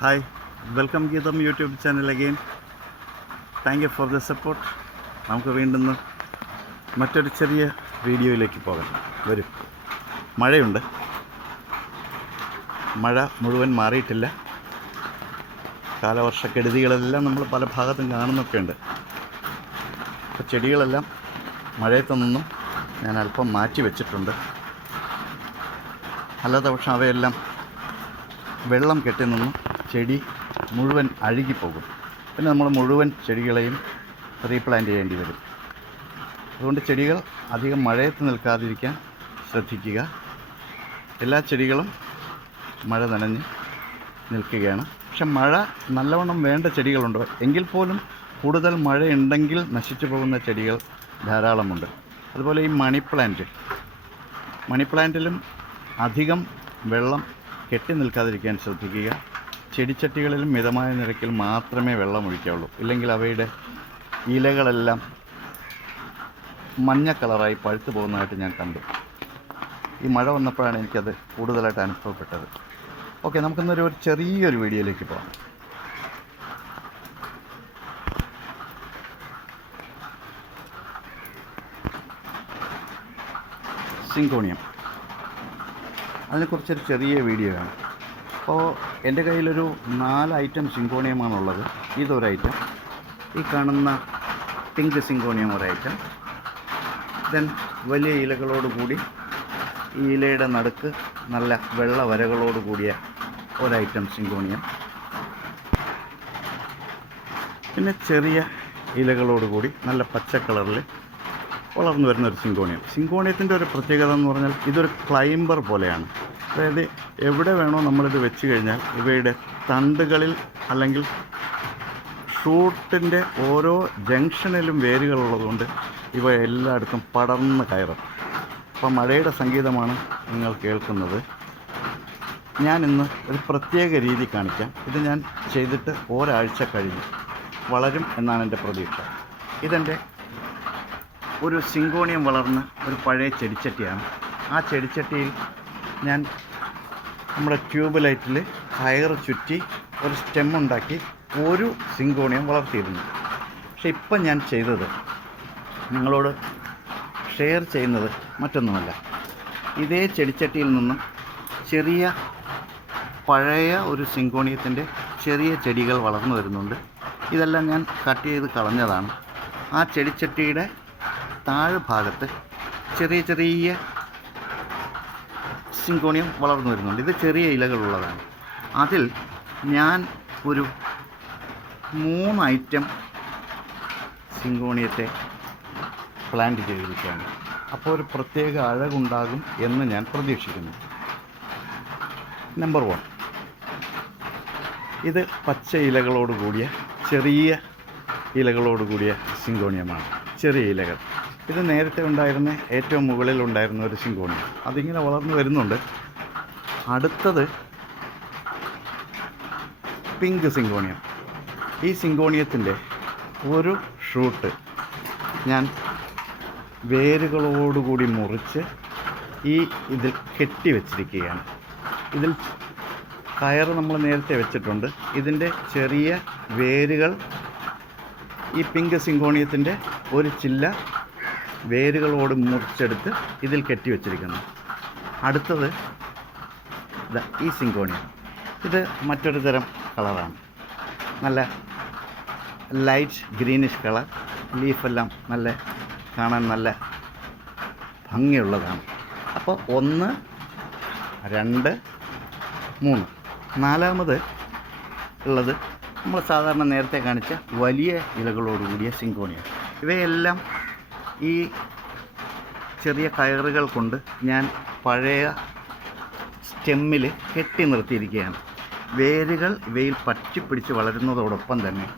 Hi welcome Geetham YouTube channel again thank you for the support നമുക്ക് വീണ്ടും മറ്റൊരു ചെറിയ വീഡിയോയിലേക്ക് പോകാം. വരും. മഴയുണ്ട്. മഴ മുഴുവൻ മാറിയിട്ടില്ല. കാലവർഷക്കെടുതികളെല്ലാം നമ്മൾ പല ഭാഗത്തും കാണുന്നൊക്കെ ഉണ്ട് അപ്പോൾ ചെടികളെല്ലാം മഴയത്തു നിന്നും ഞാൻ അല്പം മാറ്റി വെച്ചിട്ടുണ്ട്. അല്ലാത്ത പക്ഷം അവയെല്ലാം വെള്ളം കെട്ടി നിന്നും. ചെടി മുഴുവൻ അഴുകിപ്പോകും. പിന്നെ നമ്മൾ മുഴുവൻ ചെടികളെയും റീപ്ലാന്റ് ചെയ്യേണ്ടി വരും. അതുകൊണ്ട് ചെടികൾ അധികം മഴയത്ത് നിൽക്കാതിരിക്കാൻ ശ്രദ്ധിക്കുക. എല്ലാ ചെടികളും മഴ നനഞ്ഞ് നിൽക്കുകയാണ്. പക്ഷെ മഴ നല്ലവണ്ണം വേണ്ട ചെടികളുണ്ട്. എങ്കിൽ പോലും കൂടുതൽ മഴയുണ്ടെങ്കിൽ നശിച്ചു പോകുന്ന ചെടികൾ ധാരാളമുണ്ട്. അതുപോലെ ഈ മണി പ്ലാന്റ് മണി പ്ലാന്റിലും അധികം വെള്ളം കെട്ടി നിൽക്കാതിരിക്കാൻ ശ്രദ്ധിക്കുക. ചെടിച്ചട്ടികളിലും മിതമായ നിരക്കിൽ മാത്രമേ വെള്ളം ഒഴിക്കാവുള്ളൂ. ഇല്ലെങ്കിൽ അവയുടെ ഇലകളെല്ലാം മഞ്ഞ കളറായി പഴുത്തു പോകുന്നതായിട്ട് ഞാൻ കണ്ടു. ഈ മഴ വന്നപ്പോഴാണ് എനിക്കത് കൂടുതലായിട്ട് അനുഭവപ്പെട്ടത്. ഓക്കെ നമുക്കിന്നൊരു ഒരു ചെറിയൊരു വീഡിയോയിലേക്ക് പോകാം. സിങ്കോണിയം. അതിനെക്കുറിച്ചൊരു ചെറിയ വീഡിയോ ആണ് അപ്പോൾ എന്റെ കയ്യിലൊരു നാല് ഐറ്റം സിങ്കോണിയമാണുള്ളത്. ഇതൊരൈറ്റം ഈ കാണുന്ന പിങ്ക് സിങ്കോണിയം ഒരൈറ്റം ദെൻ വലിയ ഇലകളോടുകൂടി ഈ ഇലയുടെ നടുക്ക് നല്ല വെള്ള വരകളോട് കൂടിയ ഒരു ഐറ്റം സിങ്കോണിയം. പിന്നെ ചെറിയ ഇലകളോടുകൂടി നല്ല പച്ച കളറിൽ വളർന്നു വരുന്ന ഒരു സിങ്കോണിയം. സിങ്കോണിയത്തിന്റെ ഒരു പ്രത്യേകത എന്ന് പറഞ്ഞാൽ ഇതൊരു ക്ലൈംബർ പോലെയാണ്. അതായത് എവിടെ വേണോ നമ്മളിത് വെച്ച് കഴിഞ്ഞാൽ ഇവയുടെ തണ്ടുകളിൽ അല്ലെങ്കിൽ ഷൂട്ടിന്റെ ഓരോ ജംഗ്ഷനിലും വേരുകളുള്ളതുകൊണ്ട് ഇവ എല്ലായിടത്തും പടർന്ന് കയറും. അപ്പം മഴയുടെ സംഗീതമാണ് നിങ്ങൾ കേൾക്കുന്നത്. ഞാൻ ഇന്ന് ഒരു പ്രത്യേക രീതി കാണിക്കാം. ഇത് ഞാൻ ചെയ്തിട്ട് ഒരാഴ്ച കഴിഞ്ഞു. വളരും എന്നാണ് എന്റെ പ്രതീക്ഷ. ഇതെന്റെ ഒരു സിങ്കോണിയം വളർന്ന ഒരു പഴയ ചെടിച്ചട്ടിയാണ്. ആ ചെടിച്ചട്ടിയിൽ ഞാൻ നമ്മുടെ ട്യൂബ് ലൈറ്റിൽ കയറ് ചുറ്റി ഒരു സ്റ്റെം ഉണ്ടാക്കി ഒരു സിങ്കോണിയം വളർത്തിയിരുന്നു. പക്ഷെ ഇപ്പം ഞാൻ ചെയ്തത് നിങ്ങളോട് ഷെയർ ചെയ്യുന്നത് മറ്റൊന്നുമല്ല. ഇതേ ചെടിച്ചട്ടിയിൽ നിന്നും ചെറിയ പഴയ ഒരു സിങ്കോണിയത്തിന്റെ ചെറിയ ചെടികൾ വളർന്നു വരുന്നുണ്ട്. ഇതെല്ലാം ഞാൻ കട്ട് ചെയ്ത് കളഞ്ഞതാണ്. ആ ചെടിച്ചട്ടിയുടെ താഴെ ഭാഗത്ത് ചെറിയ ചെറിയ സിങ്കോണിയം വളർന്നു വരുന്നുണ്ട്. ഇത് ചെറിയ ഇലകളുള്ളതാണ്. അതിൽ ഞാൻ ഒരു മൂന്ന് ഐറ്റം സിങ്കോണിയത്തെ പ്ലാന്റ് ചെയ്തിരിക്കുകയാണ്. അപ്പോൾ ഒരു പ്രത്യേക അഴകുണ്ടാകും എന്ന് ഞാൻ പ്രതീക്ഷിക്കുന്നു. Number one. ഇത് പച്ച ഇലകളോട് കൂടിയ ചെറിയ ഇലകളോട് കൂടിയ സിങ്കോണിയമാണ്. ചെറിയ ഇലകൾ. ഇത് നേരത്തെ ഉണ്ടായിരുന്ന ഏറ്റവും മുകളിൽ ഉണ്ടായിരുന്ന ഒരു ശിങ്കോണി. അതിങ്ങനെ വളർന്നു വരുന്നുണ്ട്. അടുത്തത് പിങ്ക് സിങ്കോണിയം ഈ സിങ്കോണിയത്തിന്റെ ഒരു ഷൂട്ട് ഞാൻ വേരുകളോടുകൂടി മുറിച്ച് ഈ ഇതിൽ കെട്ടി വെച്ചിരിക്കുകയാണ്. ഇതിൽ കയർ നമ്മൾ നേരത്തെ വെച്ചിട്ടുണ്ട്. ഇതിന്റെ ചെറിയ വേരുകൾ ഈ പിങ്ക് സിങ്കോണിയത്തിന്റെ ഒരു ചില്ല വേരുകളോട് മുറിച്ചെടുത്ത് ഇതിൽ കെട്ടി വെച്ചിരിക്കുന്നു. അടുത്തത് ഈ സിങ്കോണിയ. ഇത് മറ്റൊരു തരം കളറാണ്. നല്ല ലൈറ്റ് ഗ്രീനിഷ് കളർ. ലീഫെല്ലാം നല്ല കാണാൻ നല്ല ഭംഗിയുള്ളതാണ്. അപ്പോൾ ഒന്ന് രണ്ട് മൂന്ന്. നാലാമത് ഉള്ളത് നമ്മൾ സാധാരണ നേരത്തെ കാണിച്ച വലിയ ഇലകളോടുകൂടിയ സിങ്കോണിയ. ഇവയെല്ലാം ഈ ചെറിയ കയറുകൾ കൊണ്ട് ഞാൻ പഴയ സ്റ്റെമ്മിൽ കെട്ടി നിർത്തിയിരിക്കുകയാണ്. വേരുകൾ ഇവയിൽ പറ്റിപ്പിടിച്ച് വളരുന്നതോടൊപ്പം തന്നെ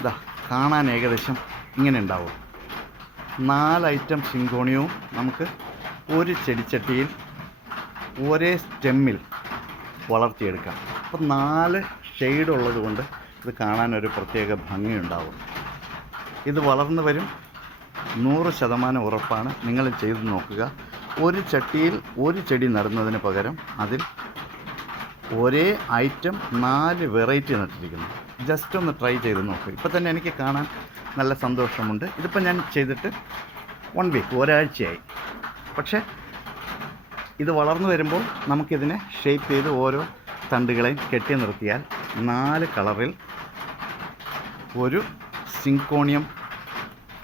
ഇതാ കാണാൻ ഏകദേശം ഇങ്ങനെ ഉണ്ടാവും. നാല് ഐറ്റം സിങ്കോണിയവും നമുക്ക് ഒരു ചെടിച്ചട്ടിയിൽ ഒരേ സ്റ്റെമ്മിൽ വളർത്തിയെടുക്കാം. അപ്പം നാല് ഷെയ്ഡുള്ളത് കൊണ്ട് ഇത് കാണാനൊരു പ്രത്യേക ഭംഗിയുണ്ടാവും. ഇത് വളർന്നു വരും നൂറ് ശതമാനം ഉറപ്പാണ് നിങ്ങൾ ചെയ്ത് നോക്കുക. ഒരു ചട്ടിയിൽ ഒരു ചെടി നടുന്നതിന് പകരം അതിൽ ഒരേ ഐറ്റം നാല് വെറൈറ്റി നട്ടിരിക്കുന്നു. ജസ്റ്റ് ഒന്ന് ട്രൈ ചെയ്ത് നോക്കുക ഇപ്പം തന്നെ എനിക്ക് കാണാൻ നല്ല സന്തോഷമുണ്ട്. ഇതിപ്പോൾ ഞാൻ ചെയ്തിട്ട് വൺ വീക്ക് ഒരാഴ്ചയായി. പക്ഷേ ഇത് വളർന്നു വരുമ്പോൾ നമുക്കിതിനെ ഷേപ്പ് ചെയ്ത് ഓരോ തണ്ടുകളെയും കെട്ടി നിർത്തിയാൽ നാല് കളറിൽ ഒരു സിങ്കോണിയം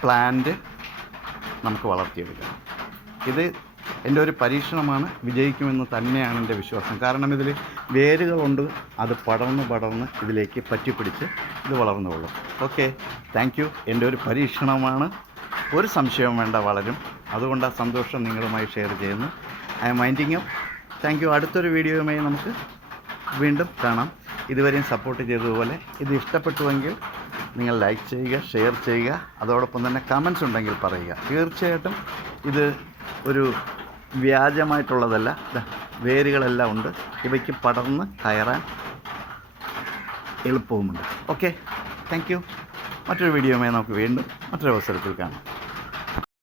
പ്ലാന്റ് നമുക്ക് വളർത്തിയെടുക്കാം. ഇത് എന്റെ ഒരു പരീക്ഷണമാണ് വിജയിക്കുമെന്ന് തന്നെയാണ് എന്റെ വിശ്വാസം. കാരണം ഇതിൽ വേരുകളുണ്ട് അത് പടർന്ന് പടർന്ന് ഇതിലേക്ക് പറ്റിപ്പിടിച്ച് ഇത് വളർന്നുകൊള്ളും. Okay thank you. എന്റെ ഒരു പരീക്ഷണമാണ്. ഒരു സംശയവും വേണ്ട വളരും. അതുകൊണ്ട് ആ സന്തോഷം നിങ്ങളുമായി ഷെയർ ചെയ്യുന്നു. I am minding up thank you. അടുത്തൊരു വീഡിയോയുമായി നമുക്ക് വീണ്ടും കാണാം. ഇതുവരെയും സപ്പോർട്ട് ചെയ്തതുപോലെ ഇത് ഇഷ്ടപ്പെട്ടുവെങ്കിൽ നിങ്ങൾ ലൈക്ക് ചെയ്യുക ഷെയർ ചെയ്യുക. അതോടൊപ്പം തന്നെ കമൻസ് ഉണ്ടെങ്കിൽ പറയുക. തീർച്ചയായിട്ടും ഇത് ഒരു വ്യാജമായിട്ടുള്ളതല്ല. വേരുകളെല്ലാം ഉണ്ട്. ഇവയ്ക്ക് പടർന്ന് കയറാൻ എളുപ്പവുമുണ്ട്. ഓക്കെ താങ്ക് യു മറ്റൊരു വീഡിയോയുമായി നമുക്ക് വീണ്ടും മറ്റൊരു അവസരത്തിൽ കാണാം.